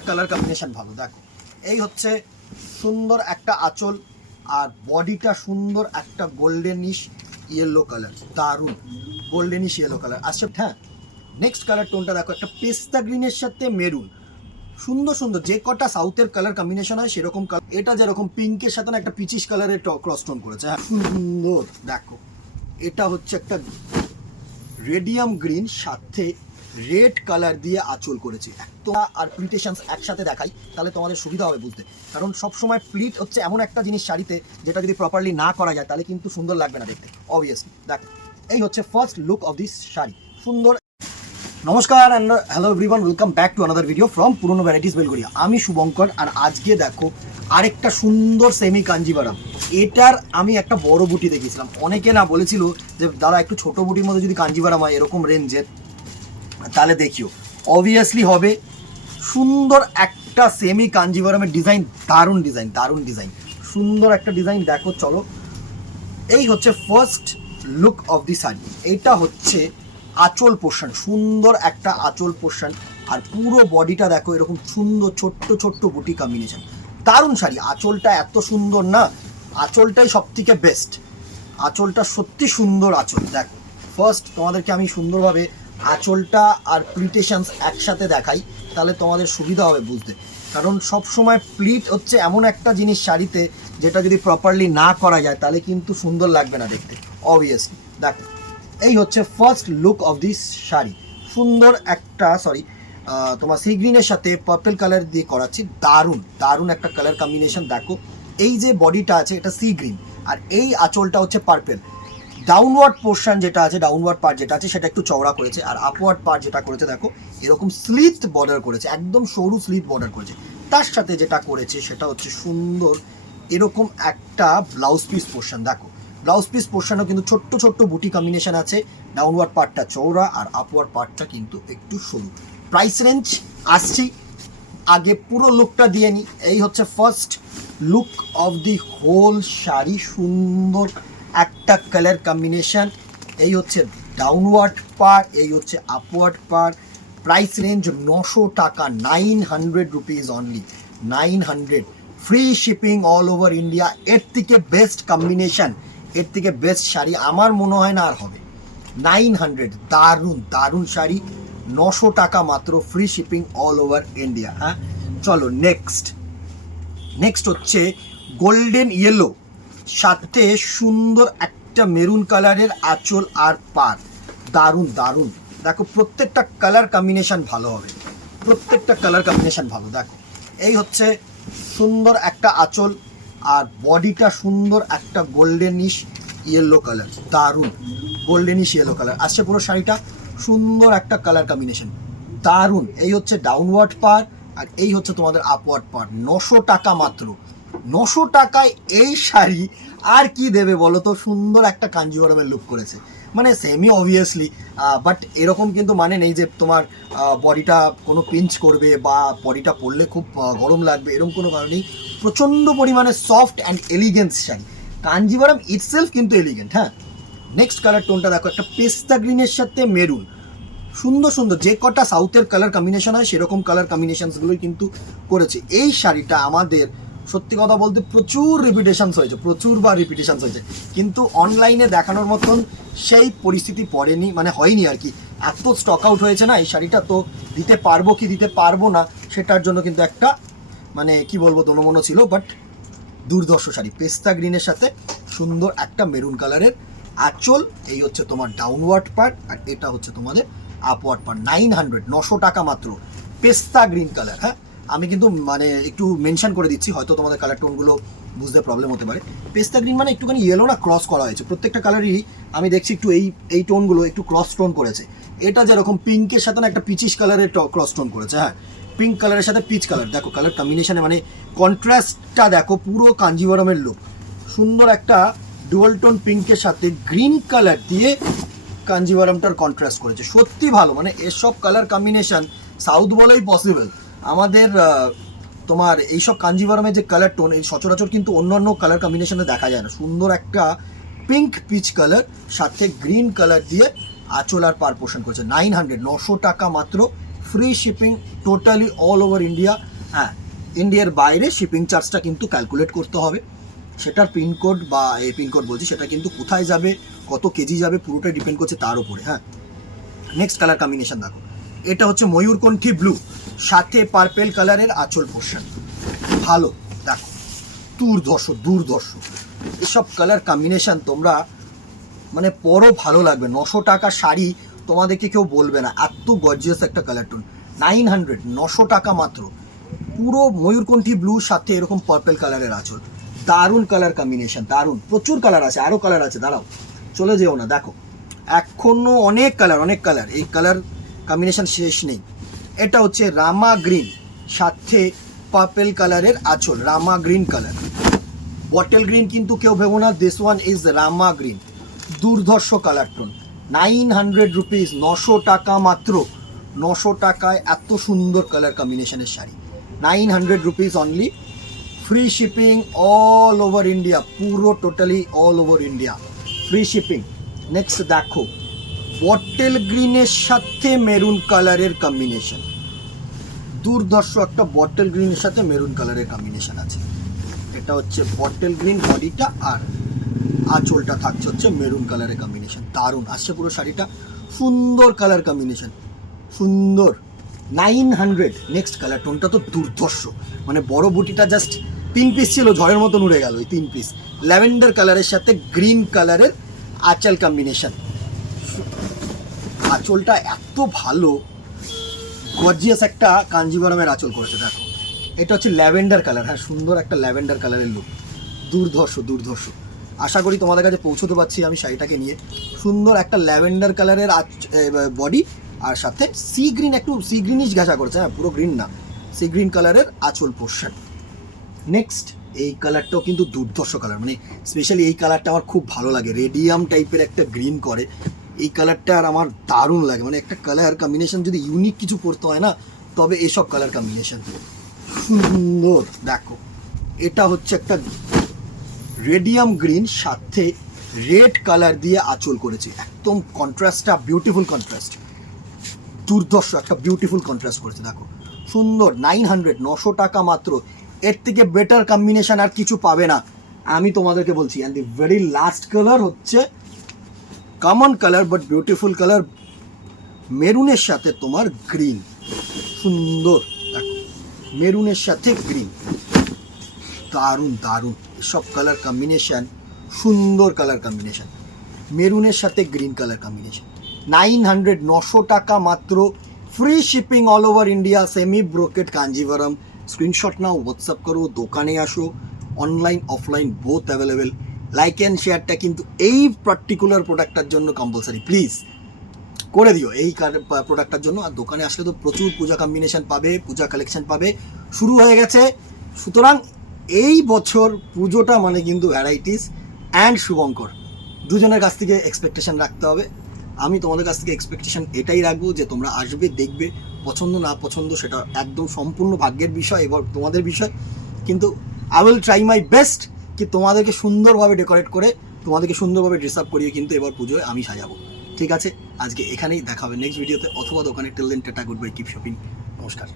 Colour combination ভালো দেখো। এই হচ্ছে সুন্দর একটা আঁচল আর বডিটা সুন্দর একটা গোল্ডেনিশ ইয়েলো কালার, দারুণ গোল্ডেনিশ ইয়েলো কালার আসছে। হ্যাঁ, নেক্সট কালার টোনটা দেখো, একটা পেস্তা গ্রিনের সাথে মেরুন, সুন্দর সুন্দর যে কটা সাউথের কালার কম্বিনেশন হয় সেরকম কালার। এটা যেরকম পিঙ্কের সাথে না একটা পিচিশ কালারের ক্রস টোন করেছে। হ্যাঁ, সুন্দর দেখো। এটা হচ্ছে একটা রেডিয়াম গ্রিন সাথে রেড কালার দিয়ে আঁচল করেছে। একটা আর প্লিটেশনস একসাথে দেখাই তাহলে তোমাদের সুবিধা হবে বুঝতে, কারণ সবসময় প্লিট হচ্ছে এমন একটা জিনিস শাড়িতে যেটা যদি প্রপারলি না করা যায় তাহলে কিন্তু সুন্দর লাগবে না দেখতে অবভিয়াসলি। দেখো, এই হচ্ছে first look of this sari, সুন্দর। নমস্কার and hello everyone, welcome back to another video from পুরনো ভ্যারাইটিস বেলগড়িয়া। আমি শুভঙ্কর, আর আজকে দেখো আরেকটা সুন্দর সেমি কাঞ্জিভারাম। এটার আমি একটা বড় বুটি দেখিয়েছিলাম, অনেকে না বলেছিল যে দাদা একটু ছোট বুটির মধ্যে যদি কাঞ্জিভারাম হয় এরকম রেঞ্জের তাহলে দেখিও, অবভিয়াসলি হবে। সুন্দর একটা সেমি কাঞ্জিভারামের ডিজাইন, দারুণ ডিজাইন, দারুণ ডিজাইন, সুন্দর একটা ডিজাইন দেখো। চলো, এই হচ্ছে ফার্স্ট লুক অফ দি শাড়ি। এটা হচ্ছে আঁচল পোর্শন, সুন্দর একটা আঁচল পোর্শন, আর পুরো বডিটা দেখো এরকম সুন্দর ছোট্ট ছোট্ট বুটি কম্বিনেশন, দারুণ শাড়ি। আঁচলটা এত সুন্দর না, আঁচলটাই সব থেকে বেস্ট, আঁচলটা সত্যি সুন্দর আঁচল। দেখো ফার্স্ট তোমাদেরকে আমি সুন্দরভাবে আঁচলটা আর প্লিটেশনস একসাথে দেখাই তাহলে তোমাদের সুবিধা হবে বুঝতে, কারণ সব সময় প্লিট হচ্ছে এমন একটা জিনিস শাড়িতে যেটা যদি প্রপারলি না করা যায় তাহলে কিন্তু সুন্দর লাগবে না দেখতে অবভিয়াসলি। দেখো, এই হচ্ছে first look of this sari. সুন্দর একটা তোমার সি গ্রিনের সাথে পার্পল কালার দিয়ে করাচ্ছি, দারুণ দারুণ একটা কালার কম্বিনেশন। দেখো, এই যে বডিটা আছে এটা সি গ্রিন, আর এই আঁচলটা হচ্ছে পার্পল। ডাউনওয়ার্ড পোর্শন যেটা আছে, ডাউনওয়ার্ড পার্ট যেটা আছে সেটা একটু চওড়া করেছে, আর আপওয়ার্ড পার্ট যেটা করেছে দেখো এরকম স্লিট বর্ডার করেছে, একদম সরু স্লিট বর্ডার করেছে। তার সাথে যেটা করেছে সেটা হচ্ছে সুন্দর এরকম একটা ব্লাউজ পিস পোর্শন। দেখো, ব্লাউজ পিস পোর্শনও কিন্তু ছোট্ট ছোট্ট বুটি কম্বিনেশন আছে, ডাউনওয়ার্ড পার্টটা চওড়া আর আপওয়ার্ড পার্টটা কিন্তু একটু সরু। প্রাইস রেঞ্জ আসছি, আগে পুরো লুকটা দিয়ে নিই। এই হচ্ছে first look of the whole sari, সুন্দর একটা কালার কম্বিনেশন। এই হচ্ছে ডাউনওয়ার্ড পার্ট, এই হচ্ছে আপওয়ার্ড পার্ট। প্রাইস রেঞ্জ 900 টাকা, 900 rupees only, 900, free shipping all over India. এর থেকে বেস্ট কম্বিনেশন, এর থেকে বেস্ট শাড়ি আমার মনে হয় না আর হবে। 900, দারুণ দারুণ শাড়ি, 900 টাকা মাত্র, free shipping all over India. হ্যাঁ, চলো নেক্সট হচ্ছে গোল্ডেন ইয়েলো সাথে সুন্দর একটা মেরুন কালারের আঁচল আর পার, দারুণ দারুণ। দেখো প্রত্যেকটা কালার কম্বিনেশন ভালো হবে, প্রত্যেকটা কালার কম্বিনেশন ভালো। দেখো, এই হচ্ছে সুন্দর একটা আঁচল আর বডিটা সুন্দর একটা গোল্ডেনিশ ইয়েলো কালার, দারুণ গোল্ডেনিশ ইয়েলো কালার আসছে পুরো শাড়িটা। সুন্দর একটা কালার কম্বিনেশন, দারুণ। এই হচ্ছে ডাউনওয়ার্ড পার আর এই হচ্ছে তোমাদের আপওয়ার্ড পার। 900 টাকা মাত্র, 900 টাকায় এই শাড়ি আর কি দেবে বলো তো? সুন্দর একটা কাঞ্জিভারামের লুক করেছে, মানে সেমি অবভিয়াসলি, বাট এরকম কিন্তু মানে নেই যে তোমার বডিটা কোনো পিঞ্চ করবে বা বডিটা পরলে খুব গরম লাগবে, এরকম কোনো কারণ নেই। প্রচণ্ড পরিমাণে soft and elegance sari, Kanjivaram itself কিন্তু এলিগেন্ট। হ্যাঁ, নেক্সট কালার টোনটা দেখো, একটা পেস্তা গ্রিনের সাথে মেরুন, সুন্দর সুন্দর যে কটা সাউথের কালার কম্বিনেশন হয় সেরকম কালার কম্বিনেশনসগুলোই কিন্তু করেছে। এই শাড়িটা আমাদের সত্যি কথা বলতে প্রচুর রিপিটেশনস হয়েছে, প্রচুরবার রিপিটেশনস হয়েছে, কিন্তু অনলাইনে দেখানোর মতন সেই পরিস্থিতি পড়েনি, মানে হয়নি আর কি। এত স্টক আউট হয়েছে না এই শাড়িটা, তো দিতে পারবো কি দিতে পারবো না সেটার জন্য কিন্তু একটা মানে কি বলবো দোনোমনো ছিল, বাট দুর্ধর্ষ শাড়ি। পেস্তা গ্রিনের সাথে সুন্দর একটা মেরুন কালারের আঁচল, এই হচ্ছে তোমার ডাউনওয়ার্ড পার্ট আর এটা হচ্ছে তোমাদের আপওয়ার্ড পার্ট। 900, 900 টাকা মাত্র, পেস্তা গ্রিন কালার। হ্যাঁ, আমি কিন্তু মানে একটু মেনশন করে দিচ্ছি, হয়তো তোমাদের কালার টোনগুলো বুঝতে প্রবলেম হতে পারে। পেস্তা গ্রিন মানে একটুখানি ইয়েলো না ক্রস করা হয়েছে, প্রত্যেকটা কালারই আমি দেখছি একটু এই টোনগুলো একটু ক্রস টোন করেছে। এটা যেরকম পিঙ্কের সাথে না একটা পিচিশ কালারের ক্রস টোন করেছে। হ্যাঁ, পিঙ্ক কালারের সাথে পিচ কালার, দেখো কালার কম্বিনেশনে মানে কন্ট্রাস্টটা দেখো, পুরো কাঞ্জিভারামের লুক। সুন্দর একটা ডুয়াল টোন পিঙ্কের সাথে গ্রিন কালার দিয়ে কাঞ্জিভারামটার কন্ট্রাস্ট করেছে, সত্যি ভালো। মানে এসব কালার কম্বিনেশন সাউথ বলেই পসিবল। আমাদের তোমার এইসব কাঞ্জিভারামের যে কালার টোন এই সচরাচর কিন্তু অন্যান্য কালার কম্বিনেশনে দেখা যায় না। সুন্দর একটা পিঙ্ক পিচ কালার সাথে গ্রিন কালার দিয়ে আঁচল আর পার পোর্শন করেছে। 900, 900 টাকা মাত্র, free shipping totally all over India. হ্যাঁ, ইন্ডিয়ার বাইরে শিপিং চার্জটা কিন্তু ক্যালকুলেট করতে হবে, সেটার পিনকোড বা এই পিনকোড বলছি, সেটা কিন্তু কোথায় যাবে, কত কেজি যাবে, পুরোটাই ডিপেন্ড করছে তার উপরে। হ্যাঁ, নেক্সট কালার কম্বিনেশন দেখো, এটা হচ্ছে ময়ূরকণ্ঠী ব্লু, সাথে পার্পেল কালারের আঁচল পোর্শন। ভালো, দেখো দুর্ধর্ষ এসব কালার কম্বিনেশন তোমরা মানে পরও ভালো লাগবে। 900 টাকা শাড়ি তোমাদেরকে কেউ বলবে না, এত গর্জিয়াস একটা কালার টোন। 900, 900 টাকা মাত্র, পুরো ময়ূরকণ্ঠী ব্লু সাথে এরকম পার্পেল কালারের আঁচল। দারুণ কালার কম্বিনেশন, দারুণ। প্রচুর কালার আছে, আরও কালার আছে, দাঁড়াও চলে যেও না, দেখো এখনো অনেক কালার, এই কালার কম্বিনেশন শেষ নেই। এটা হচ্ছে রামা গ্রিন সাথে পার্পেল কালারের আঁচল, Rama green colour. Bottle green কিন্তু কেউ ভেবো না, this one is Rama green. দুর্ধর্ষ কালার টোন, 900 রুপিস, 900 টাকা মাত্র। 900 টাকায় এত সুন্দর কালার কম্বিনেশনের sari, 900 rupees only. Free shipping all over India, পুরো totally all over India free shipping. Next দেখো, বটেল গ্রিনের সাথে মেরুন কালারের কম্বিনেশন, দুর্ধর্ষ একটা বটেল গ্রিনের সাথে মেরুন কালারের কম্বিনেশন আছে। এটা হচ্ছে বটেল গ্রিন বডিটা, আর আঁচলটা থাকছে হচ্ছে মেরুন কালারের কম্বিনেশন। দারুণ আসছে পুরো শাড়িটা, সুন্দর কালার কম্বিনেশন, সুন্দর। 900। নেক্সট কালার টোনটা তো দুর্ধর্ষ, মানে বড় বুটিটা জাস্ট 3 পিস ছিল, ঝড়ের মতন উড়ে গেল ওই 3 পিস। ল্যাভেন্ডার কালারের সাথে গ্রিন কালারের আঁচল কম্বিনেশন। আঁচলটা এত ভালো, গর্জিয়াস একটা কাঞ্জিবরমের আঁচল করেছে। দেখো, এটা হচ্ছে ল্যাভেন্ডার কালার। হ্যাঁ, সুন্দর একটা ল্যাভেন্ডার কালারের লুক, দুর্ধর্ষ। আশা করি তোমাদের কাছে পৌঁছতে পারছি আমি শাড়িটাকে নিয়ে। সুন্দর একটা ল্যাভেন্ডার কালারের বডি, আর সাথে সি গ্রিন, একটু সি গ্রিনিশ ঘাসা করেছে, হ্যাঁ পুরো গ্রিন না, সি গ্রিন কালারের আঁচল পোর্শন। নেক্সট এই কালারটাও কিন্তু দুর্ধর্ষ কালার, মানে স্পেশালি এই কালারটা আমার খুব ভালো লাগে, রেডিয়াম টাইপের একটা গ্রিন করে। এই কালারটা আর আমার দারুণ লাগে, মানে একটা কালার কম্বিনেশন যদি ইউনিক কিছু করতে হয় না, তবে এসব কালার কম্বিনেশন সুন্দর। দেখো, এটা হচ্ছে একটা রেডিয়াম গ্রিন সাথে রেড কালার দিয়ে আঁচল করেছে, একদম কন্ট্রাস্টটা বিউটিফুল কন্ট্রাস্ট, দুর্ধর্ষ একটা বিউটিফুল কন্ট্রাস্ট করেছে। দেখো সুন্দর, 900, 900 টাকা মাত্র। এর থেকে বেটার কম্বিনেশন আর কিছু পাবে না, আমি তোমাদেরকে বলছি। And the very last colour হচ্ছে common colour but beautiful colour, মেরুনের সাথে তোমার গ্রিন, সুন্দর। দেখো, মেরুনের সাথে গ্রিন, দারুণ। সব কালার কম্বিনেশন, সুন্দর কালার কম্বিনেশন, মেরুনের সাথে গ্রিন কালার কম্বিনেশন। 900, 900 টাকা মাত্র। Free shipping all over India, semi brocade Kanjivaram. Screenshot নাও, হোয়াটসঅ্যাপ করো, দোকানে আসো, online offline both available. Like and শেয়ারটা কিন্তু এই পার্টিকুলার প্রোডাক্টটার জন্য কম্পালসারি, প্লিজ করে দিও এই প্রোডাক্টটার জন্য। আর দোকানে আসলে তো প্রচুর পূজা কম্বিনেশন পাবে, পূজা কালেকশন পাবে, শুরু হয়ে গেছে। সুতরাং এই বছর পুজোটা মানে কিন্তু ভ্যারাইটিস অ্যান্ড শুভঙ্কর দুজনের কাছ থেকে এক্সপেকটেশন রাখতে হবে। আমি তোমাদের কাছ থেকে এক্সপেকটেশন এটাই রাখবো যে তোমরা আসবে, দেখবে, পছন্দ না পছন্দ সেটা একদম সম্পূর্ণ ভাগ্যের বিষয়, এবার তোমাদের বিষয়। কিন্তু I will try my best কি তোমাদেরকে সুন্দরভাবে ডেকোরেট করে, তোমাদেরকে সুন্দরভাবে ড্রেস আপ করিয়ে কিন্তু এবার পুজোয় আমি সাজাবো। ঠিক আছে, আজকে এখানেই দেখা হবে নেক্সট ভিডিওতে, অথবা দোকানে। Till then, tata, good bye, keep shopping, নমস্কার।